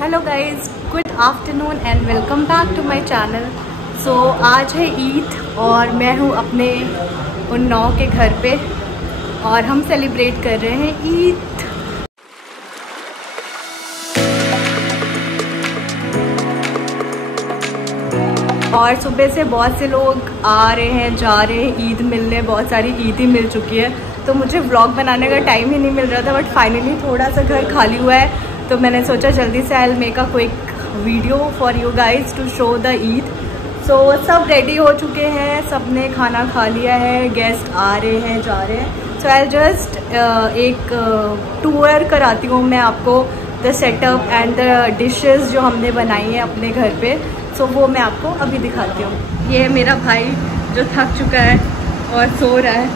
Hello guys, good afternoon and welcome back to my channel. So आज है ईद और मैं हूँ अपने उन्नाव के घर पे और हम सेलिब्रेट कर रहे हैं ईद। और सुबह से बहुत से लोग आ रहे हैं जा रहे हैं ईद मिलने, बहुत सारी ईद ही मिल चुकी है तो मुझे व्लॉग बनाने का टाइम ही नहीं मिल रहा था। बट फाइनली थोड़ा सा घर खाली हुआ है तो मैंने सोचा जल्दी से I will make a quick video for you guys to show the Eid. So सब रेडी हो चुके हैं, सबने खाना खा लिया है, गेस्ट आ रहे हैं जा रहे हैं। सो आई जस्ट एक टूर कराती हूँ मैं आपको, the setup and the dishes जो हमने बनाई हैं अपने घर पे। सो वो मैं आपको अभी दिखाती हूँ। ये है मेरा भाई जो थक चुका है और सो रहा है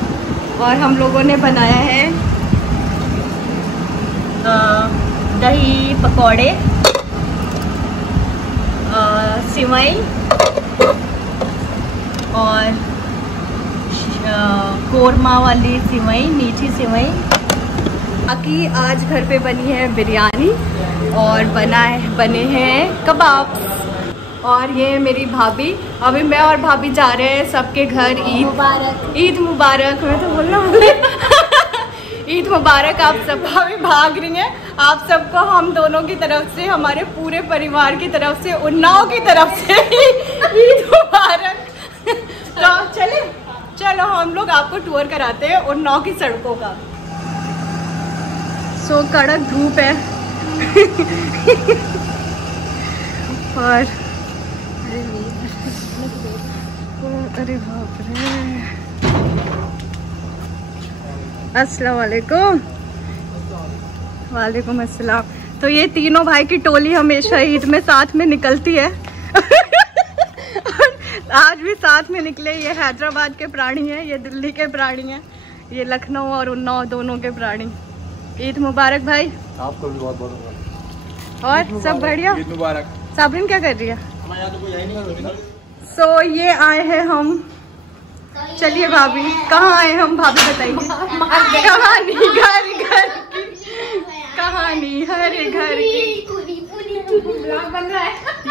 और हम लोगों ने बनाया है दही पकौड़े, सिवई और कोरमा वाली सिवई, मीठी सिवई। बाकी आज घर पे बनी है बिरयानी और बने हैं कबाब। और ये मेरी भाभी, अभी मैं और भाभी जा रहे हैं सबके घर। ईद मुबारक। मैं तो बोलना ईद मुबारक आप सब। भाभी भाग रही हैं आप सबको, हम दोनों की तरफ से, हमारे पूरे परिवार की तरफ से, उन्नाव की तरफ से ईद मुबारक। तो चलो हम लोग आपको टूर कराते हैं उन्नाव की सड़कों का। सो कड़क धूप है और अरे बाप रे, अस्सलाम वालेकुम। वालेकुम अस्सलाम। तो ये तीनों भाई की टोली हमेशा ईद में साथ में निकलती है आज भी साथ में निकले। ये हैदराबाद के प्राणी हैं, ये दिल्ली के प्राणी हैं, ये लखनऊ और उन्नाव दोनों के प्राणी। ईद मुबारक भाई। आपको भी बहुत बहुत। और सब बढ़िया। ईद मुबारक। साबरीन क्या कर रही है? सो ये आए हैं हम। चलिए भाभी, कहाँ आए हम? भाभी बताइए। कहानी घर की कहानी हर घर की।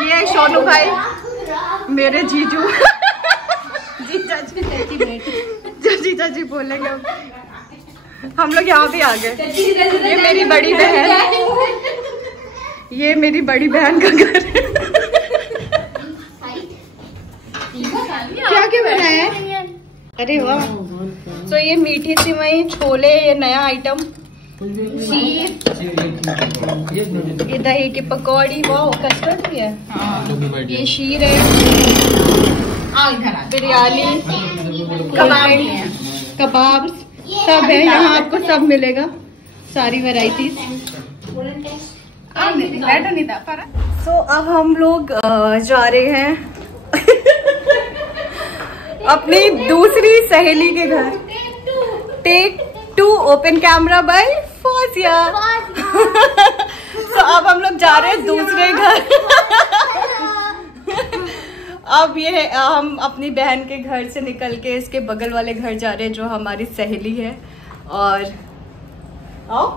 ये सोनू भाई मेरे जीजू जीजा जी बोलेंगे। हम लोग यहाँ भी आ गए। ये मेरी बड़ी बहन, ये मेरी बड़ी बहन का घर है। क्या क्या बनाया है? अरे वाह। तो ये मीठी सिवई, छोले, ये नया आइटम, खीर, ये दही की पकौड़ी, वाह कस्टर्ड भी है, ये शीर है, बिरयानी, कबाब सब है यहाँ, आपको सब मिलेगा, सारी वैरायटीज। सो अब हम लोग जा रहे हैं अपनी दूसरी सहेली के घर। Take 2 open camera by Fauzia. तो अब हम लोग जा रहे हैं दूसरे घर अब ये है, हम अपनी बहन के घर से निकल के इसके बगल वाले घर जा रहे हैं जो हमारी सहेली है। और आओ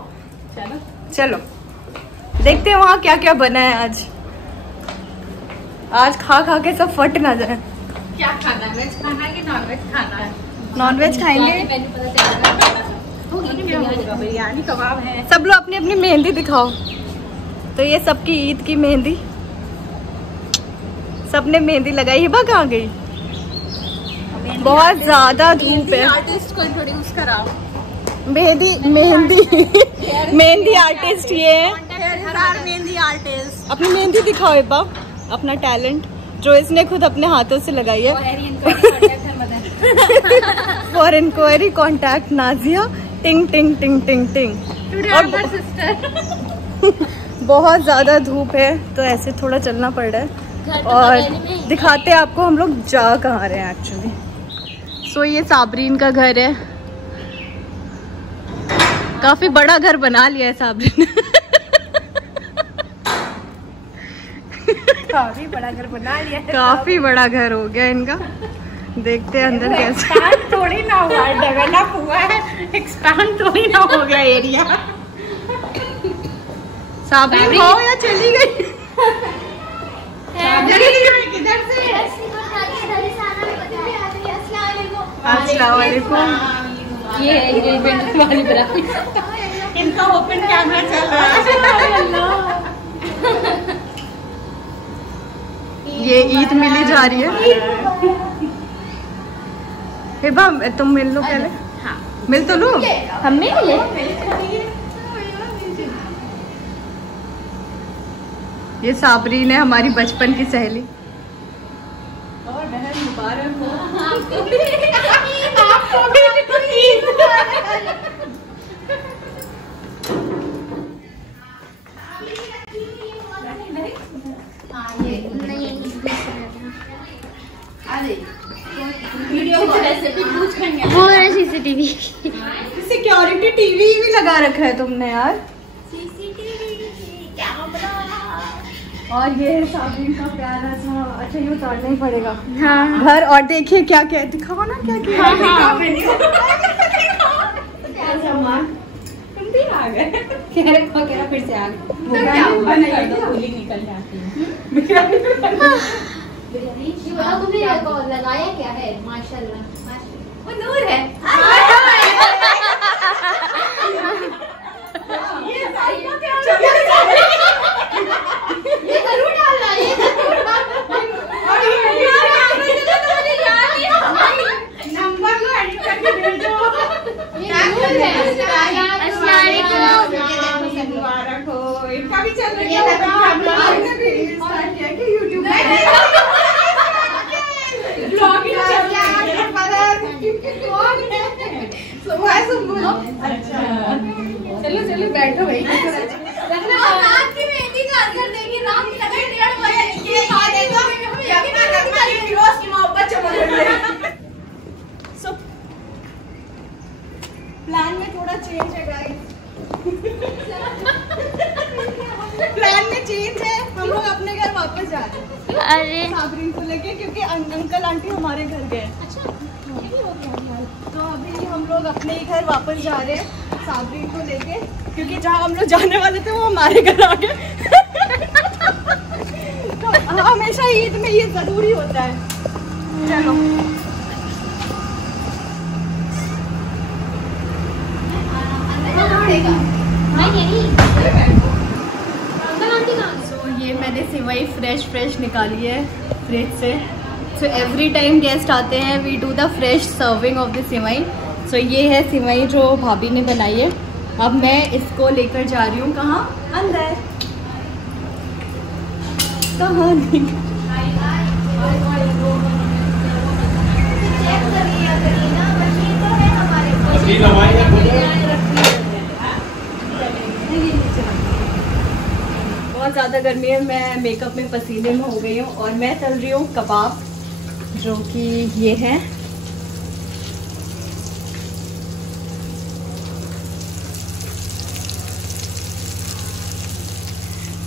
चलो देखते हैं वहाँ क्या क्या बना है आज खा खा के सब फट ना जाए। क्या खाना है? वेज खाना है कि नॉन वेज खाना है? नॉन वेज खाएंगे। बिरयानी कबाब है। सब लोग अपनी अपनी मेहंदी दिखाओ। तो ये सबकी ईद की मेहंदी, सबने मेहंदी लगाई। हिबा कहाँ गई? बहुत ज्यादा धूप है। आर्टिस्ट को इंट्रोड्यूस कराओ। मेहंदी आर्टिस्ट ये है। मेहंदी आर्टिस्ट। अपनी मेहंदी दिखाओ हिबा, अपना टैलेंट जो इसने खुद अपने हाथों से लगाई है। फॉर इंक्वायरी कॉन्टैक्ट नाजिया टिंग टिंग टिंग टिंग टिंग। और बहुत ज़्यादा धूप है तो ऐसे थोड़ा चलना पड़ रहा है। और दिखाते हैं आपको हम लोग जा कहाँ रहे हैं एक्चुअली। सो ये साबरीन का घर है। काफ़ी बड़ा घर बना लिया है साबरीन काफी बड़ा घर बना लिया है। काफी बड़ा घर हो गया इनका। देखते हैं अंदर कैसे। थोड़ी ना हुआ है, डेवलप हुआ है, एक्सपांड थोड़ी ना हो गया एरिया। साबरी हो या चली गई? अस्सलाम वालेकुम। ये एंगेजमेंट वाली बना इनका ओपन कैमरा चल रहा है। ये ईद मिली जा रही है। हिबा तुम मिल लो पहले। हाँ। मिल तो लो। हम मिले। ये साबरीन है हमारी बचपन की सहेली। और बहन मुबारक हो। वो है CCTV। सिक्योरिटी टीवी भी लगा रखा है तुमने यार। और ये साबरीन का प्यारा सा, अच्छा ये उतारना ही पड़ेगा। हाँ। घर और देखिए क्या क्या दिखाओ ना, क्या क्या हाँ, तुम भी आ गए। कह रहा फिर से आ गए। निकल जाती है। लगाया क्या है? माशाल्लाह वो नूर है। ये जरूर डालना है, ये जरूर नंबर लो, एडिट करके भेजो। मुबारक हो। इनका भी चल रहा है यूट्यूब ब्लॉगिंग चल रहा है। चलो चलो बैठो भाई। रात की मेहंदी का असर देखिए, रात की लगे 1:30 बजे ये खा देगा। फिरोज की मोहब्बत चमक रही है। सो प्लान में थोड़ा चेंज है गाइस। प्लान में चेंज है, हम लोग अपने घर वापस जा रहे हैं। अरे साबरीन को लेके, क्योंकि अंकल आंटी हमारे घर गए। तो अभी हम लोग अपने ही घर वापस जा रहे हैं साबरीन को लेके, क्योंकि जहाँ हम लोग जाने वाले थे वो हमारे घर आ गए। तो हमेशा ईद में ये जरूरी होता है। चलो तो ये मैंने सिवाई फ्रेश निकाली है फ्रिज से। सो एवरी टाइम गेस्ट आते हैं we do the fresh serving of the sewai. So ये है सिवाई जो भाभी ने बनाई है। अब मैं इसको लेकर जा रही हूँ कहाँ? अंदर। कहाँ? बहुत ज़्यादा गर्मी है, मैं मेकअप में पसीने में हो गई हूँ। और मैं तल रही हूँ कबाब, जो कि ये है।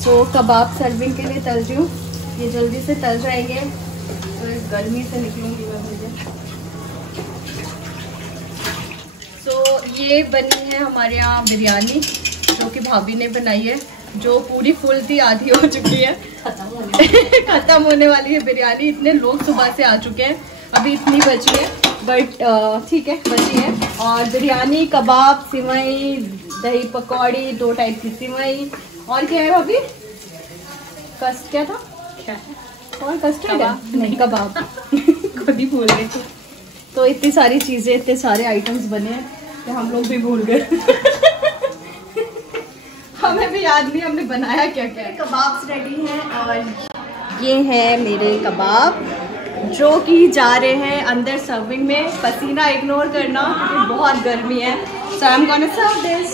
तो कबाब सर्विंग के लिए तल रही हूँ, ये जल्दी से तल जाएंगे तो इस गर्मी से निकलूंगी मैं मुझे। तो ये बनी है हमारे यहाँ बिरयानी, जो कि भाभी ने बनाई है, जो पूरी फुल थी, आधी हो चुकी है। खत्म होने वाली है बिरयानी। इतने लोग सुबह से आ चुके हैं, अभी इतनी बची है, बट ठीक है बची है। और बिरयानी, कबाब, सिवई, दही पकौड़ी, 2 टाइप की सिवई, और क्या है भाभी? क्या था? और कस्टर्ड है? नहीं, कबाब। खुद ही भूल गए। तो इतनी सारी चीज़ें, इतने सारे आइटम्स बने हैं कि हम लोग भी भूल गए। हमें भी याद नहीं हमने बनाया क्या क्या। कबाब्स रेडी हैं और ये है मेरे कबाब, जो कि जा रहे हैं अंदर सर्विंग में। पसीना इग्नोर करना क्योंकि बहुत गर्मी है। So I am gonna serve this.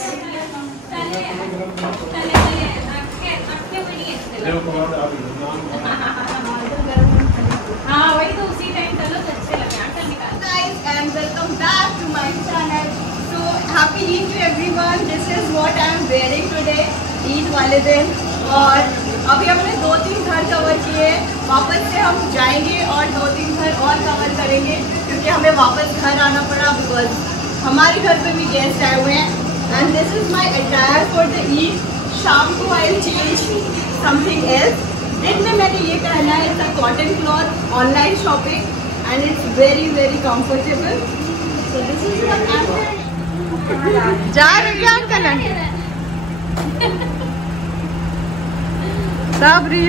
हाँ वही तो, उसी टाइम चलो तो अच्छे लगे। Guys, and welcome back to my channel. So happy Eid to everyone. This is what I am wearing today. Eid वाले दिन। और अभी हमने 2-3 घर कवर किए, वापस से हम जाएंगे और 2-3 घर और कवर करेंगे, क्योंकि हमें वापस घर आना पड़ा बिकॉज हमारे घर पे भी गेस्ट आए हुए हैं। And this is my attire for the Eid. शाम को आई चेंज समथिंग एल्स। दिन में मैंने ये पहना है, it's a cotton cloth, online shopping and it's very very comfortable. So this is जा रहे क्या अंकल? साबरी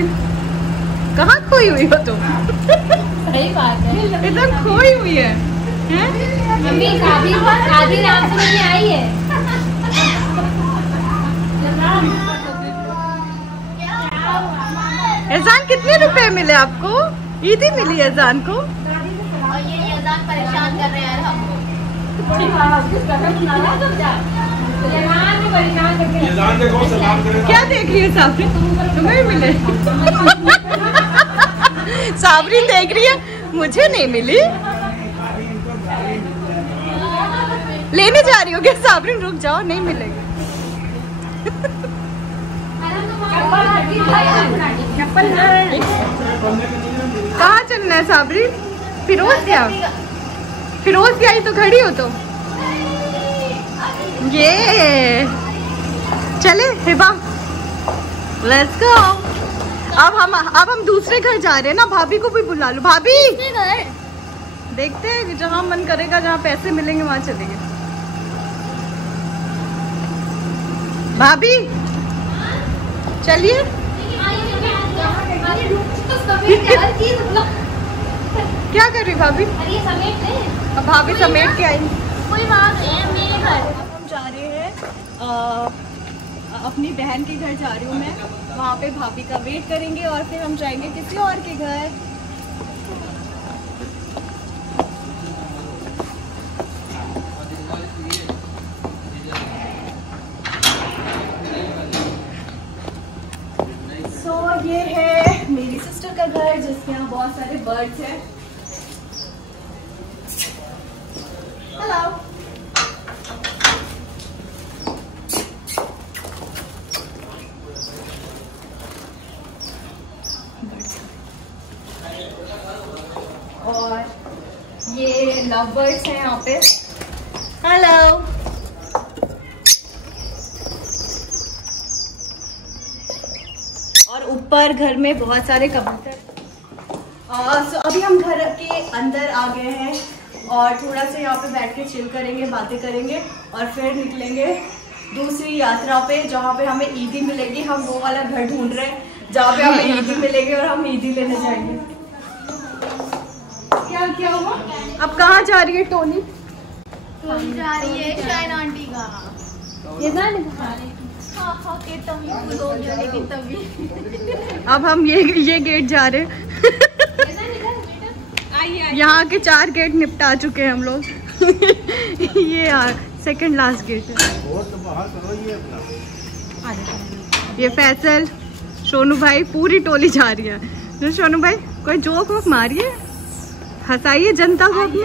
कहाँ खोई हुई हो तुम? सही बात है, एकदम खोई हुई है। मम्मी आधी रात से नहीं आई है। एजान कितने रुपए मिले आपको? ईदी मिली एजान को? और ये एजान परेशान कर रहे हैं हमको। क्या देख रही है साबरी? तुम्हें भी मिले? साबरी देख रही है, मुझे नहीं मिली। लेने जा रही हो क्या साबरी? रुक जाओ, नहीं मिलेगी। कहाँ चलना है साबरी? फिरोज क्या? फिरोज क्या? ही तो खड़ी हो तो। ये चले हिबा, लेट्स गो। अब हम दूसरे घर जा रहे हैं ना, भाभी को भी बुला लो। भाभी देखते हैं, जहाँ मन करेगा, जहाँ पैसे मिलेंगे वहाँ चलेंगे। भाभी चलिए। क्या कर रही भाभी? अब भाभी समेट के आई। कोई बात नहीं है, मेरे घर हम जा रहे हैं, अपनी बहन के घर जा रही हूँ मैं। वहाँ पे भाभी का वेट करेंगे और फिर हम जाएंगे किसी और के घर। ये है मेरी सिस्टर का घर, जिसके यहाँ बहुत सारे बर्ड्स हैं। हेलो। और ये लव बर्ड्स हैं यहाँ पे। हेलो। और ऊपर घर में बहुत सारे कबूतर। सो अभी हम घर के अंदर आ गए हैं और थोड़ा सा यहाँ पे बैठ के चिल करेंगे, बातें करेंगे और फिर निकलेंगे दूसरी यात्रा पे, जहाँ पे हमें ईदी मिलेगी। हम वो वाला घर ढूंढ रहे हैं जहाँ पे हमें ईदी मिलेगी और हम ईदी लेने जाएंगे। क्या हुआ? अब कहाँ जा रही है टोनी? जा रही है शाइन आंटी का। ये ना लेकिन तभी अब हम ये गेट जा रहे हैं। यहाँ के 4 गेट निपटा चुके हैं हम लोग। ये यार सेकंड लास्ट गेट है। ये फैसल, सोनू भाई, पूरी टोली जा रही है। सोनू भाई कोई जोक वोक मारिए, हंसाइए जनता को अपनी।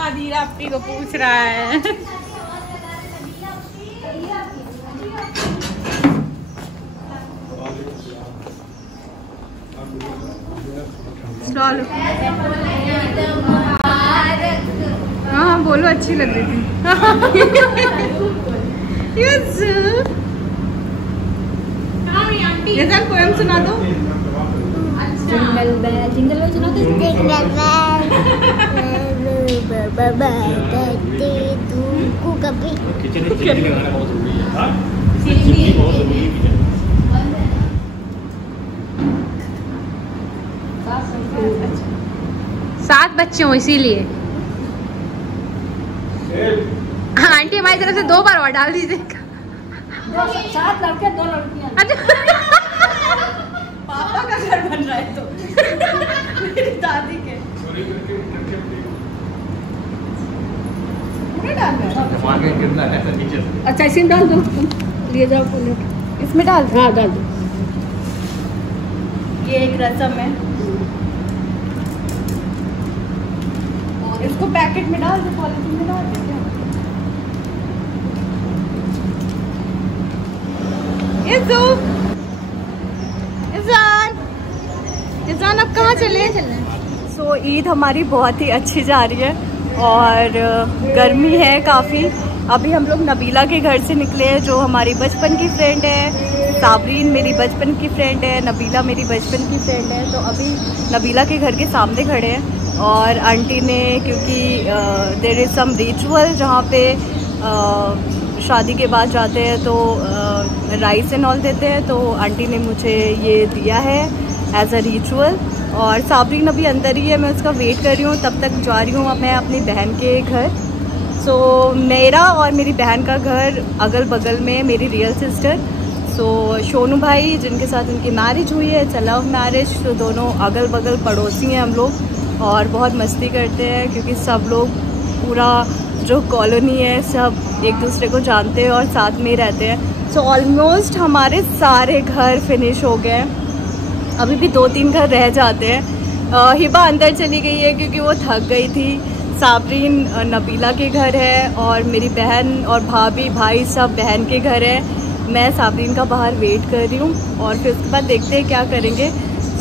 अधीरा अपनी को पूछ रहा है। हाँ बोलो, अच्छी लग रही थी। ये पोएम सुना दो। जिंगल बेल सुना दो। तुमको कभी सात बच्चे हो इसीलिए। आंटी हमारी तरफ से 2 बार और डाल दीजिएगा। 7 लड़के 2 लड़कियां। पापा का घर बन रहा है तो मेरी दादी के अच्छा इसी में डाल दो, ले जाओ इसमें डाल दो। हाँ डाल दो। ये एक रसम है, इसको पैकेट में डाल दो, पॉलिथीन में डाल दो। इज़ान अब कहाँ चले? सो ईद हमारी बहुत ही अच्छी जा रही है और गर्मी है काफ़ी। अभी हम लोग नबीला के घर से निकले हैं, जो हमारी बचपन की फ्रेंड है। साबरीन मेरी बचपन की फ्रेंड है, नबीला मेरी बचपन की फ्रेंड है। तो अभी नबीला के घर के सामने खड़े हैं और आंटी ने, क्योंकि देयर इज़ सम रिचुअल जहाँ पे शादी के बाद जाते हैं तो राइस एंड ऑल देते हैं, तो आंटी ने मुझे ये दिया है एज अ रिचुअल। और साबरीन अभी अंदर ही है, मैं उसका वेट कर रही हूँ। तब तक जा रही हूँ मैं अपनी बहन के घर। सो मेरा और मेरी बहन का घर अगल बगल में, मेरी रियल सिस्टर सोनू भाई जिनके साथ उनकी मैरिज हुई है, इट्स अ लव मैरिज। तो दोनों अगल बगल पड़ोसी हैं हम लोग और बहुत मस्ती करते हैं क्योंकि सब लोग, पूरा जो कॉलोनी है, सब एक दूसरे को जानते हैं और साथ में ही रहते हैं। सो ऑलमोस्ट हमारे सारे घर फिनिश हो गए, अभी भी 2-3 घर रह जाते हैं। हिबा अंदर चली गई है क्योंकि वो थक गई थी। साबरीन नबीला के घर है और मेरी बहन और भाई सब बहन के घर है। मैं साबरीन का बाहर वेट कर रही हूँ और फिर उसके बाद देखते हैं क्या करेंगे।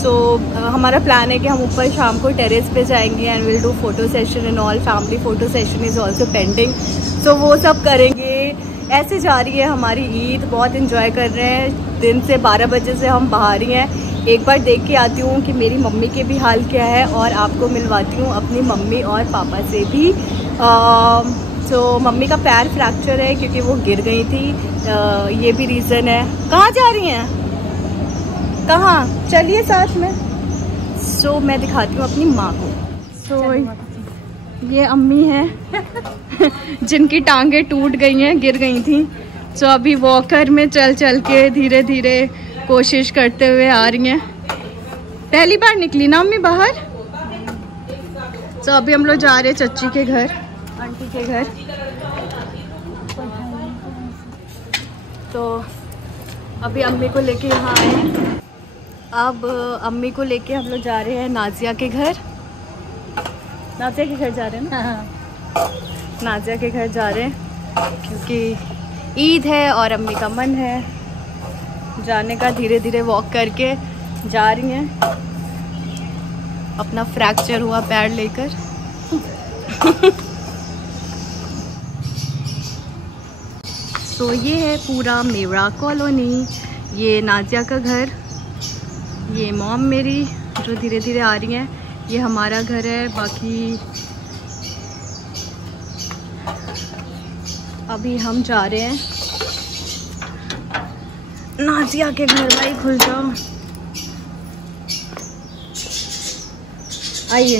सो हमारा प्लान है कि हम ऊपर शाम को टेरेस पे जाएंगे and will do photo session and all. Family photo session is also pending, so वो सब करेंगे। ऐसे जा रही है हमारी ईद, बहुत इन्जॉय कर रहे हैं। दिन से 12 बजे से हम बाहर ही हैं। एक बार देख के आती हूँ कि मेरी मम्मी के भी हाल क्या है और आपको मिलवाती हूँ अपनी मम्मी और पापा से भी। तो मम्मी का पैर फ्रैक्चर है क्योंकि वो गिर गई थी, ये भी रीज़न है। कहाँ जा रही हैं, कहाँ? चलिए साथ में। सो मैं दिखाती हूँ अपनी माँ को। सो ये अम्मी हैं जिनकी टांगें टूट गई हैं, गिर गई थी। सो अभी वॉकर में चल चल के धीरे धीरे कोशिश करते हुए आ रही हैं। पहली बार निकली ना अम्मी बाहर। तो अभी हम लोग जा रहे हैं चच्ची के घर, आंटी के घर। तो अभी अम्मी को लेके यहाँ आए हैं। अब अम्मी को लेके हम लोग जा रहे हैं नाजिया के घर। नाजिया के घर जा रहे हैं ना? नाजिया के घर जा रहे हैं क्योंकि ईद है और अम्मी का मन है जाने का। धीरे धीरे वॉक करके जा रही हैं अपना फ्रैक्चर हुआ पैर लेकर। तो ये है पूरा मेरा कॉलोनी, ये नाजिया का घर, ये मॉम मेरी जो धीरे धीरे आ रही हैं, ये हमारा घर है। बाकी अभी हम जा रहे हैं नाजिया के घर। भाई खुल जाओ, आइए।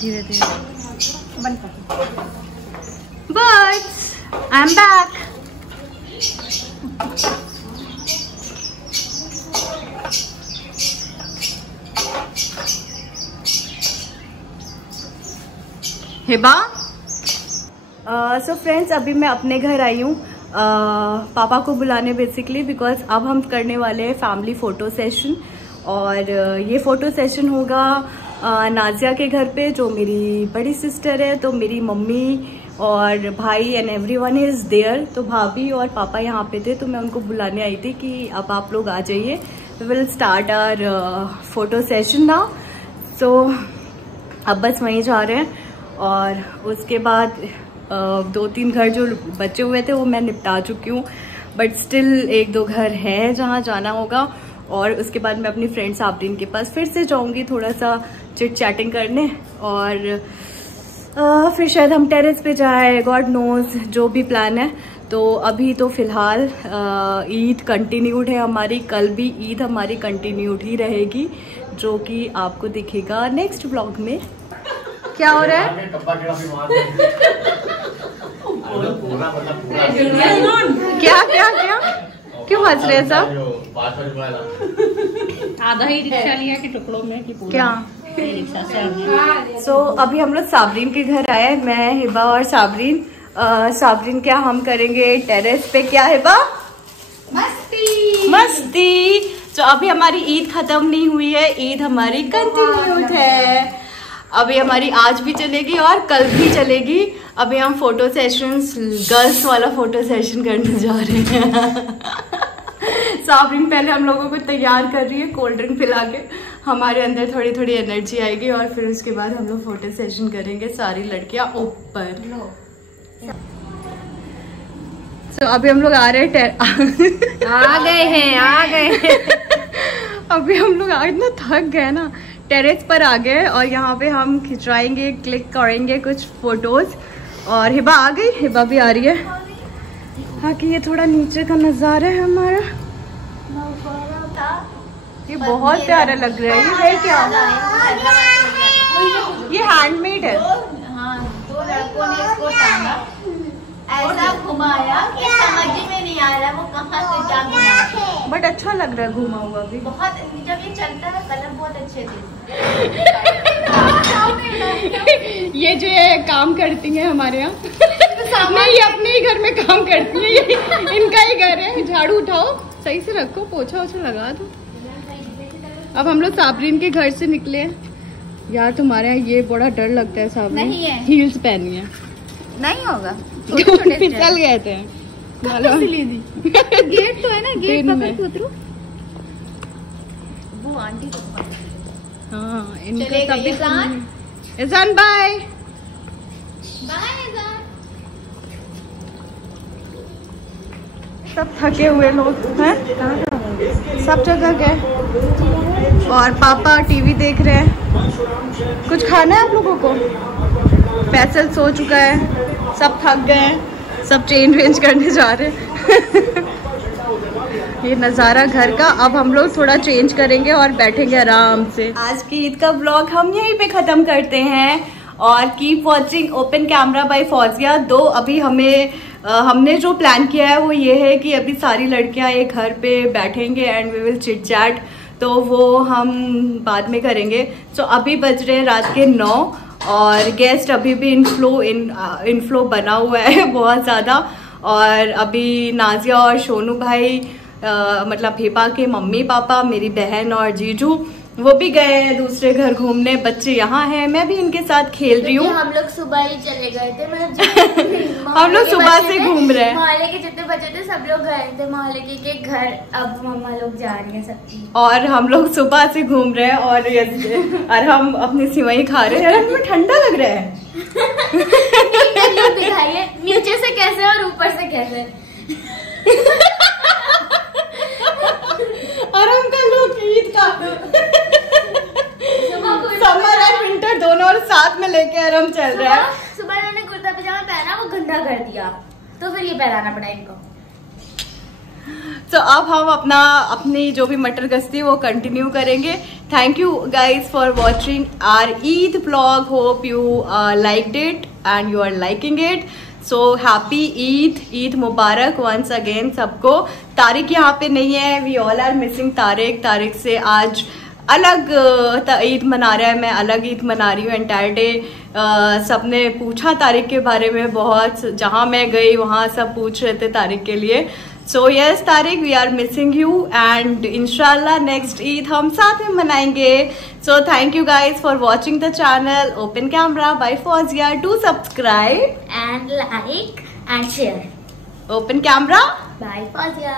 धीरे धीरे बंद कर। Birds, I am back. Hiba. So friends, अभी मैं अपने घर आई हूँ पापा को बुलाने बेसिकली, बिकॉज अब हम करने वाले हैं फैमिली फ़ोटो सेशन। और ये फ़ोटो सेशन होगा नाजिया के घर पे, जो मेरी बड़ी सिस्टर है। तो मेरी मम्मी और भाई एंड एवरीवन इज़ देयर। तो भाभी और पापा यहाँ पे थे, तो मैं उनको बुलाने आई थी कि अब आप लोग आ जाइए, we will start our photo session now. So अब बस वहीं जा रहे हैं और उसके बाद 2-3 घर जो बचे हुए थे वो मैं निपटा चुकी हूँ, बट स्टिल 1-2 घर है जहाँ जाना होगा। और उसके बाद मैं अपनी फ्रेंड साबरीन के पास फिर से जाऊँगी थोड़ा सा चिट चैटिंग करने, और फिर शायद हम टेरेस पे जाए, गॉड नोज जो भी प्लान है। तो अभी तो फ़िलहाल ईद कंटिन्यूड है हमारी, कल भी ईद हमारी कंटिन्यूड ही रहेगी, जो कि आपको दिखेगा नेक्स्ट ब्लॉग में। क्या हो रहा है? क्या क्या क्या क्यों हंस रहे सब? आधा ही रिक्शा लिया कि टुकड़ों में कि पूरा क्या? रिक्शा से। सो अभी हम लोग साबरीन के घर आए, मैं, हिबा और साबरीन। साबरीन क्या हम करेंगे टेरेस पे, क्या हिबा? मस्ती मस्ती। तो अभी हमारी ईद खत्म नहीं हुई है, ईद हमारी कंटिन्यूड है। अभी हमारी आज भी चलेगी और कल भी चलेगी। अभी हम फोटो सेशंस, गर्ल्स वाला फोटो सेशन करने जा रहे हैं। साबरीन पहले हम लोगों को तैयार कर रही है कोल्ड ड्रिंक पिला के। हमारे अंदर थोड़ी थोड़ी एनर्जी आएगी और फिर उसके बाद हम लोग फोटो सेशन करेंगे सारी लड़कियां ऊपर। तो अभी हम लोग आ रहे हैं आ गए हैं अभी हम लोग इतना थक गए ना, टेरेस पर आ गए और यहाँ पे हम खिंचवाएंगे, क्लिक करेंगे कुछ फोटोज। और हिबा आ गई, हिबा भी आ रही है। हाँ कि ये थोड़ा नीचे का नज़ारा है हमारा, ये बहुत प्यारा लग रहा है। ये है क्या? ये हैंडमेड है। हाँ, 2 लड़कों ने इसको टांगा, ऐसा घुमाया कि समझ में नहीं आ रहा वो कहाँ से जा घुमाया। बट अच्छा लग रहा है घुमा हुआ भी बहुत। जब ये चलता है कलर बहुत अच्छे थे। ये जो है काम करती हैं हमारे यहाँ नहीं, ये अपने ही घर में काम करती हैं, ये इनका ही घर है। झाड़ू उठाओ, सही से रखो, पोछा ओछा लगा दो। अब हम लोग साबरीन के घर से निकले हैं। यार तुम्हारे यहाँ ये बड़ा डर लगता है साबरीन, नहीं है, हील्स पहनी है। नहीं होगा, फिसल गए थे। गेट तो है ना, गेट पकड़ के उतरो। वो आंटी तो हाँ, इनका चलेगा। इज़ान बाय बाय। सब थके हुए लोग हैं, सब जगह गए और पापा टीवी देख रहे हैं। कुछ खाना है आप लोगों को? फैसल सो चुका है, सब थक गए हैं, सब चेंज वेंज करने जा रहे हैं। ये नज़ारा घर का। अब हम लोग थोड़ा चेंज करेंगे और बैठेंगे आराम से। आज की ईद का ब्लॉग हम यहीं पे ख़त्म करते हैं और keep watching open camera by Fauzia. अभी हमने जो प्लान किया है वो ये है कि अभी सारी लड़कियां एक घर पे बैठेंगे and we will chit chat, तो वो हम बाद में करेंगे। तो अभी बज रहे हैं रात के 9 और गेस्ट अभी भी इनफ्लो बना हुआ है बहुत ज़्यादा। और अभी नाजिया और सोनू भाई मतलब हिबा के मम्मी पापा, मेरी बहन और जीजू वो भी गए हैं दूसरे घर घूमने। बच्चे यहाँ हैं, मैं भी इनके साथ खेल रही हूँ। हम लोग सुबह ही चले गए थे, मतलब हम लोग सुबह से घूम रहे हैं। मोहल्ले के जितने बच्चे थे सब लोग गए थे मोहल्ले के घर। अब मम्मा लोग जा रही हैं सबकी और हम लोग सुबह से घूम रहे हैं और हम अपनी सिवई खा रहे हैं। हमें ठंडा लग रहा है। दिखाइए नीचे से कैसे और ऊपर से कैसे। और हम कर लो ईद का समर एंड विंटर दोनों और साथ में लेके आराम चल रहा है। सुबह इन्होंने कुर्ता पजामा पहना, वो गंदा कर दिया, तो फिर ये पहनाना पड़ा इनको। तो अब हम अपनी जो भी मटर गश्ती वो कंटिन्यू करेंगे। Thank you guys for watching our Eid blog. Hope you liked it and you are liking it. So happy Eid मुबारक वंस अगेन सबको। तारिक यहाँ पे नहीं है, we all are missing Tariq से आज अलग ईद मना रहा है, मैं अलग ईद मना रही हूँ एंटायर डे। सबने पूछा तारिक के बारे में बहुत, जहाँ मैं गई वहाँ सब पूछ रहे थे तारिक के लिए। So yes Tariq, we are missing you and इंशाल्लाह नेक्स्ट ईद हम साथ में मनाएंगे। So thank you guys for watching the channel open camera by Fauzia. Do subscribe and like and share. Open camera by Fauzia.